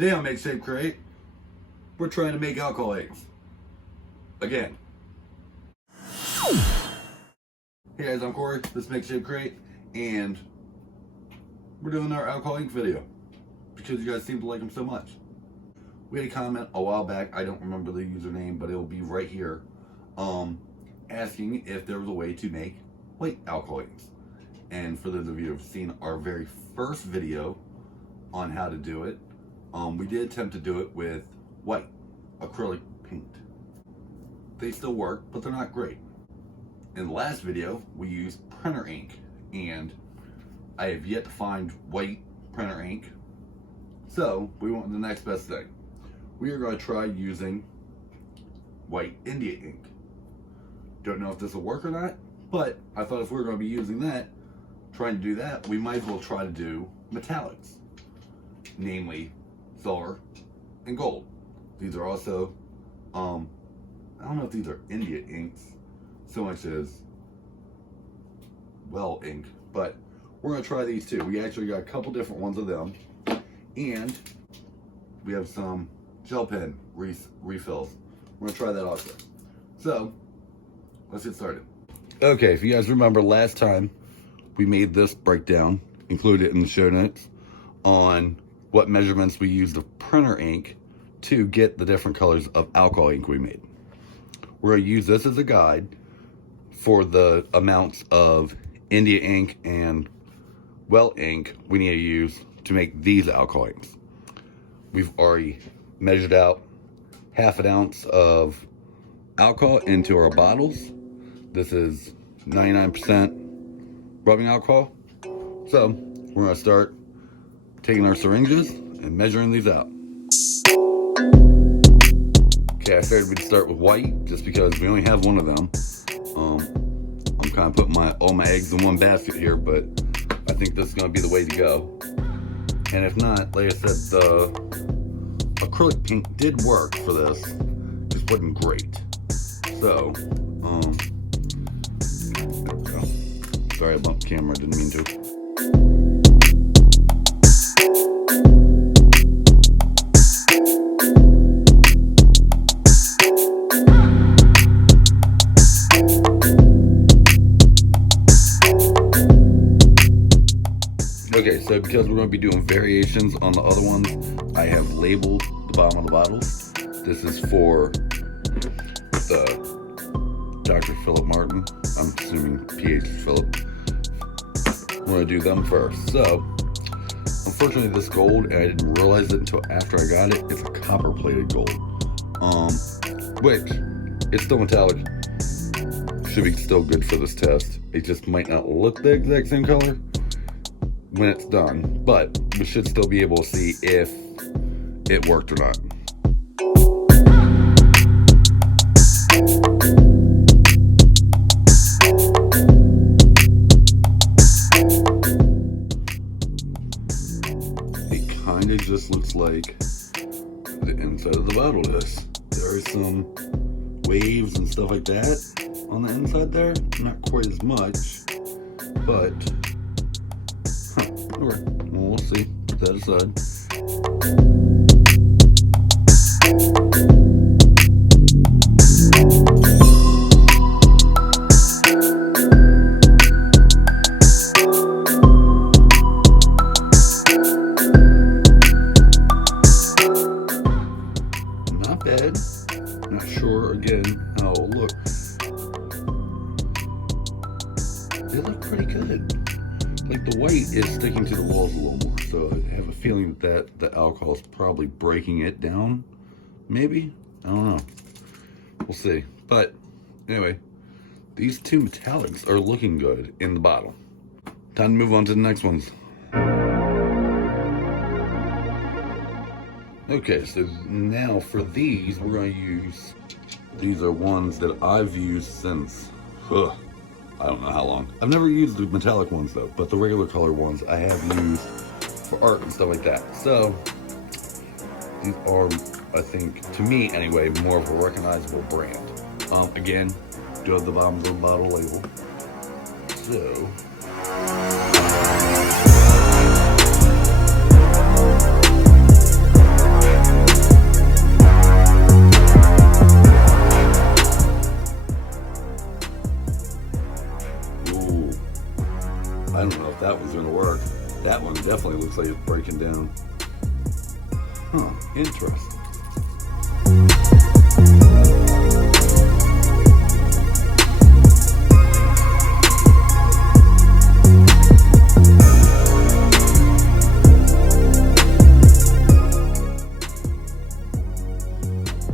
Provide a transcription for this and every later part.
Today on Make Shape Create, we're trying to make alcohol eggs. Again. Hey guys, I'm Cory. This is Make Shape Create, and we're doing our alcohol ink video because you guys seem to like them so much. We had a comment a while back, I don't remember the username, but it'll be right here, asking if there was a way to make white alcohol inks. And for those of you who have seen our very first video on how to do it, we did attempt to do it with white acrylic paint. They still work, but they're not great. In the last video, we used printer ink, and I have yet to find white printer ink. So we went with the next best thing. We are going to try using white India ink. Don't know if this will work or not, but I thought if we were going to be using that, trying to do that, we might as well try to do metallics, namely silver and gold. These are also, I don't know if these are India inks so much as well ink, but we're going to try these too. We actually got a couple different ones of them, and we have some gel pen refills. We're going to try that also. So let's get started. Okay, if you guys remember last time, we made this breakdown, included it in the show notes, on what measurements we used of printer ink to get the different colors of alcohol ink we made. We're going to use this as a guide for the amounts of India ink and well ink we need to use to make these alcohol inks. We've already measured out half an ounce of alcohol into our bottles. This is 99% rubbing alcohol. So we're going to start taking our syringes and measuring these out. Okay, I figured we'd start with white just because we only have one of them. I'm kind of putting all my eggs in one basket here, but I think this is going to be the way to go. And if not, like I said, the acrylic paint did work for this, just wasn't great. So, sorry I bumped the camera, didn't mean to. Okay, so because we're going to be doing variations on the other ones, I have labeled the bottom of the bottles. This is for the Dr. Philip Martin. I'm assuming PH Philip. We're going to do them first. So, unfortunately this gold, and I didn't realize it until after I got it, it's a copper plated gold. Which, it's still metallic. Should be still good for this test. It just might not look the exact same color when it's done, but we should still be able to see if it worked or not. It kind of just looks like the inside of the bottle does. There are some waves and stuff like that on the inside there. Not quite as much, but alright, well, we'll see. Put that aside. Not bad. Not sure, again, how it'll look. They look pretty good. Like, the white is sticking to the walls a little more, so I have a feeling that the alcohol is probably breaking it down. Maybe? I don't know. We'll see. But anyway, these two metallics are looking good in the bottle. Time to move on to the next ones. Okay, so now for these, we're going to use, these are ones that I've used since, I don't know how long. I've never used the metallic ones though, but the regular color ones I have used for art and stuff like that. So these are, I think, to me anyway, more of a recognizable brand. Again, do have the bottom of the bottle label. So definitely looks like it's breaking down. Huh, interesting.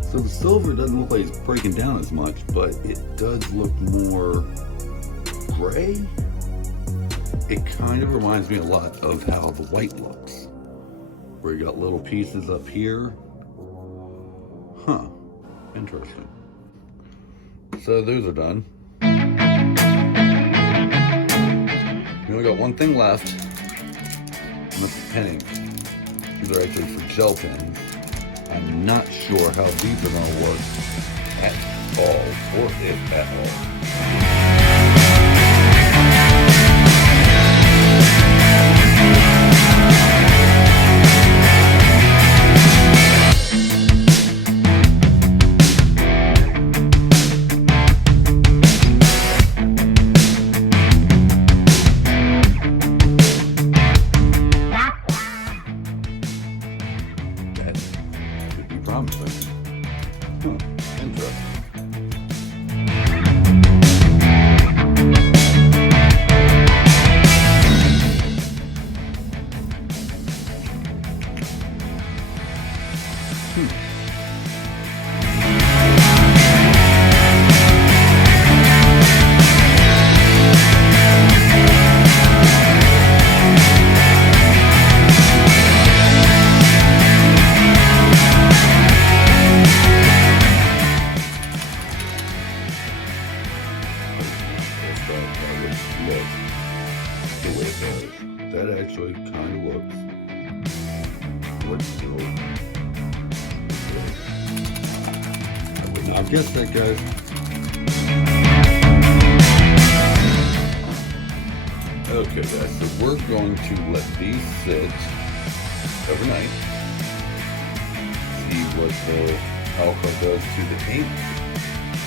So the silver doesn't look like it's breaking down as much, but it does look more gray. It kind of reminds me a lot of how the white looks, where you got little pieces up here. Huh, interesting. So those are done. We only got one thing left, and that's the penning. These are actually for gel pens. I'm not sure how these are going to work at all, or if at all. Promising. Interesting. That actually kind of looks I would not guess that, guys. Okay, guys, so we're going to let these sit overnight. See what the alcohol does to the ink.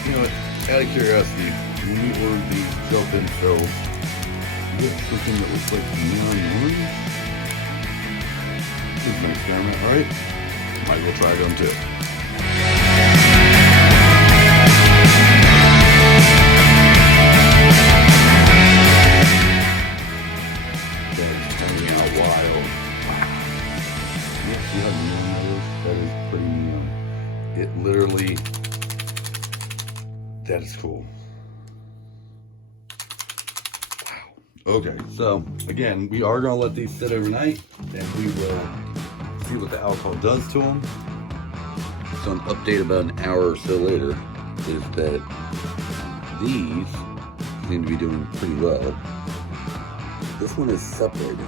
You know, out of curiosity, when you order these gel-pen fills, you get something that looks like neon orange. This is an experiment, alright? Might as well try it on too. That is coming out wild. Yeah, see how neon that is? That is pretty neon. It literally, that is cool. Okay, so again, we are going to let these sit overnight, and we will see what the alcohol does to them. So an update about an hour or so later is that these seem to be doing pretty well. This one is separated,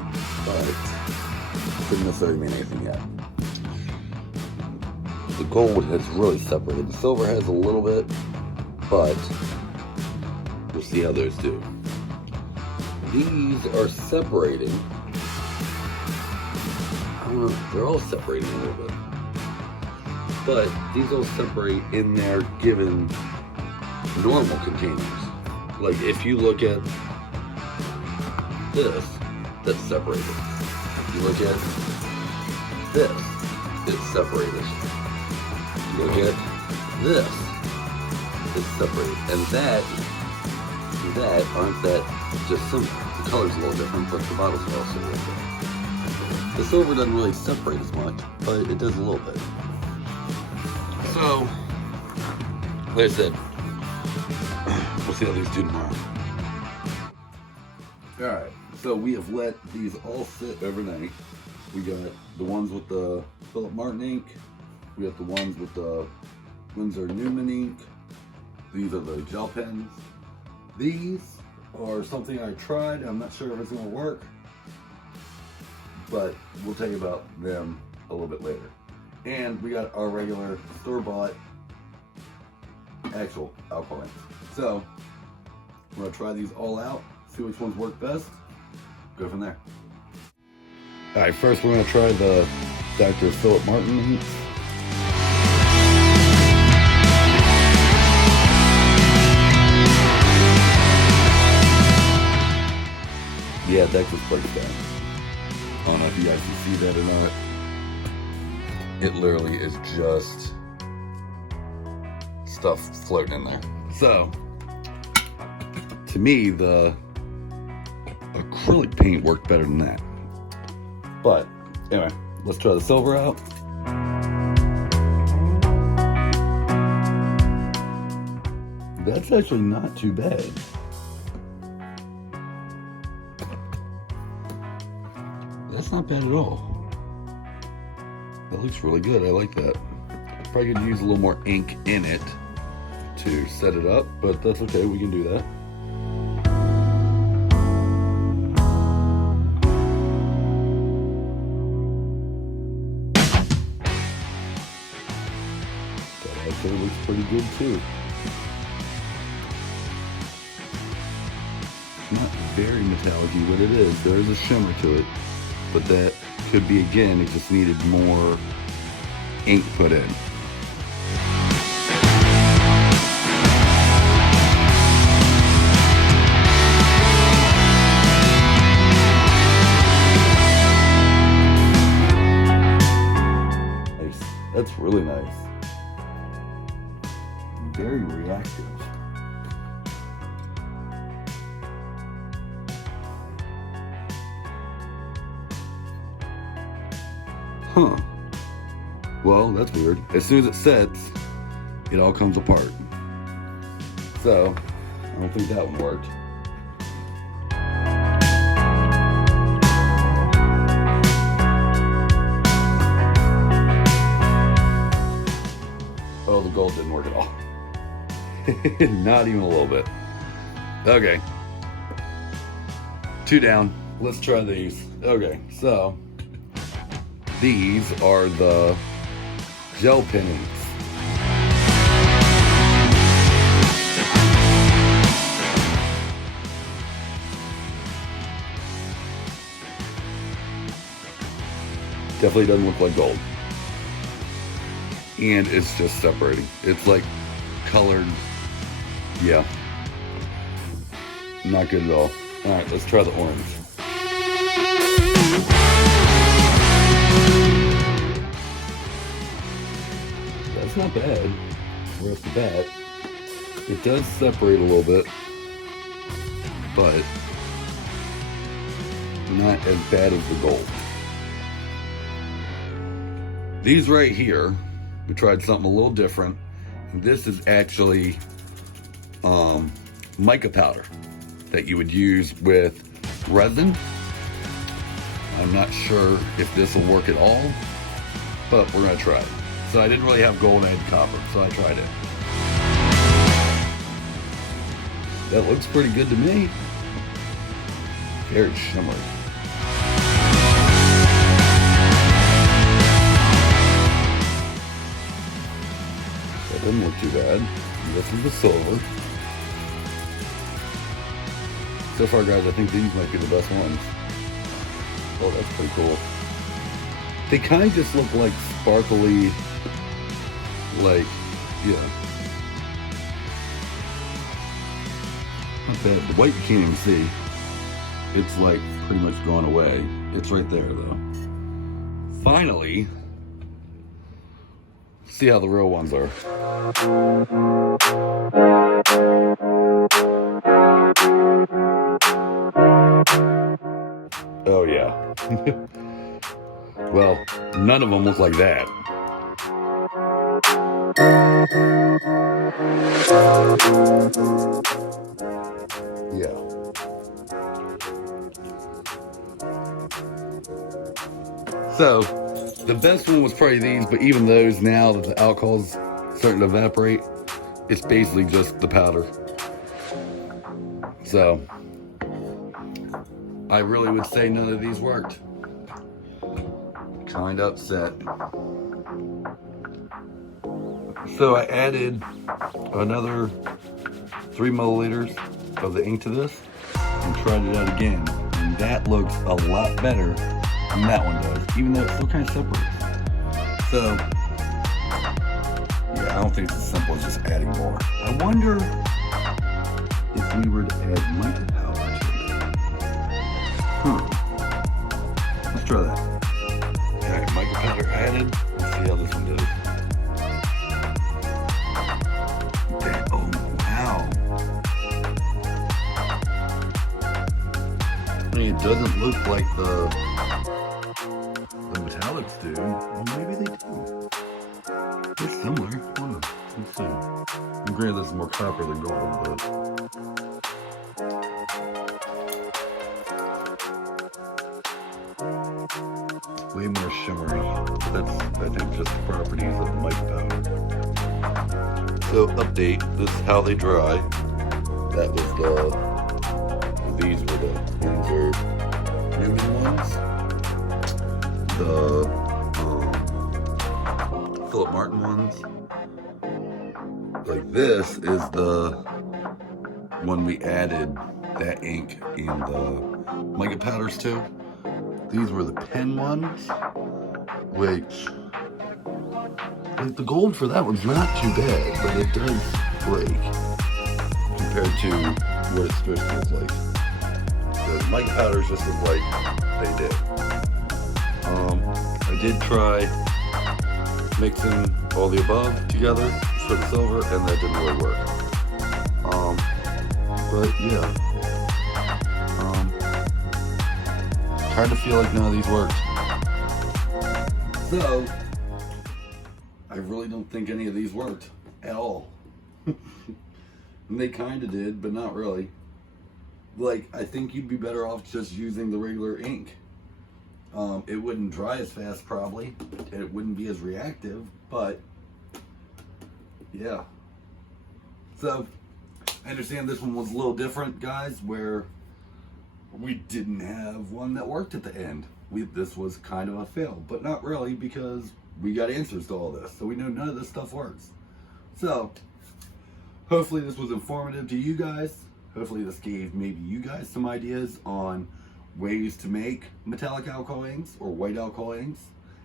but it doesn't necessarily mean anything yet. The gold has really separated. The silver has a little bit, but we'll see how those do. These are separating. I don't know, they're all separating a little bit. But these all separate in their given normal containers. Like if you look at this, that's separated. If you look at this, it's separated. If you look at this, it's separated. And that aren't that just similar. The color's a little different, but the bottles are also a little different. The silver doesn't really separate as much, but it does a little bit. So, like I said, we'll see how these do tomorrow. Alright, so we have let these all sit overnight. We got the ones with the Philip Martin ink. We got the ones with the Winsor Newman ink. These are the gel pens. These are something I tried. I'm not sure if it's going to work, but we'll tell you about them a little bit later. And we got our regular store-bought actual alcohol inks. So we're going to try these all out, see which ones work best, go from there. Alright, first we're going to try the Dr. Philip Martin inks. Yeah, that was pretty bad. don't know if you guys can see that or not. It literally is just stuff floating in there. So, to me, the acrylic paint worked better than that. But, anyway, let's try the silver out. That's actually not too bad. That's not bad at all. That looks really good. I like that. Probably could use a little more ink in it to set it up, but that's okay. We can do that. That actually looks pretty good too. Not very metallic-y, but it is. There is a shimmer to it, but that could be, again, it just needed more ink put in. Nice. That's really nice. Very reactive. Huh. Well, that's weird. As soon as it sets, it all comes apart. So, I don't think that one worked. Oh, the gold didn't work at all. Not even a little bit. Okay. 2 down. Let's try these. Okay, so these are the gel pen inks. Definitely doesn't look like gold. And it's just separating. It's like colored. Yeah. Not good at all. Alright, let's try the orange. That's not bad. Right off the bat. It does separate a little bit, but not as bad as the gold. These right here, we tried something a little different. This is actually mica powder that you would use with resin. I'm not sure if this will work at all, but we're gonna try it. So I didn't really have gold, I had copper, so I tried it. That looks pretty good to me. Very shimmery. That didn't look too bad. This is the silver. So far, guys, I think these might be the best ones. Oh, that's pretty cool. They kind of just look like sparkly, like, yeah. Not bad. The white you can't even see. It's like pretty much gone away. It's right there, though. Finally, see how the real ones are. Oh yeah. Well, none of them look like that. Yeah. So, the best one was probably these, but even those, now that the alcohol's starting to evaporate, it's basically just the powder. So, I really would say none of these worked. Kind of upset. So I added another 3 milliliters of the ink to this and tried it out again. And that looks a lot better than that one does, even though it still kind of separates. So, yeah, I don't think it's as simple as just adding more. I wonder if we were to add mica powder to it. Let's try that. Alright, mica powder added. Let's see how this one does. Oh, wow. I mean, it doesn't look like the metallics do. Well, maybe they do. They're similar. Hold on. Let's see. And granted, this is more copper than gold, but way more shimmery. That's, I think, just the properties of the mica powder. So, update. This is how they dry. That was these were the Windsor Newman ones. The Philip Martin ones. Like this is the one we added that ink and the mica powders to. These were the pen ones, which, like, the gold for that one's not too bad, but it does break compared to what it's supposed to look like. The mica powders just look like they did. I did try mixing all the above together for the silver, and that didn't really work. But yeah, kind of feel like none of these worked. So, I really don't think any of these worked at all. And they kind of did, but not really. Like, I think you'd be better off just using the regular ink. It wouldn't dry as fast probably, and it wouldn't be as reactive, but yeah. So, I understand this one was a little different, guys, where we didn't have one that worked at the end. This was kind of a fail, but not really, because we got answers to all this, so we know none of this stuff works. So, hopefully this was informative to you guys. Hopefully this gave maybe you guys some ideas on ways to make metallic alcohol inks or white alcohol inks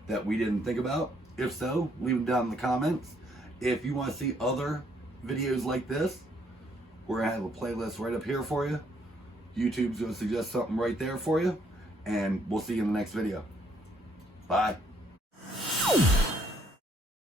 that we didn't think about. If so, leave them down in the comments. If you want to see other videos like this, we're going to have a playlist right up here for you. YouTube's going to suggest something right there for you. And we'll see you in the next video. Bye.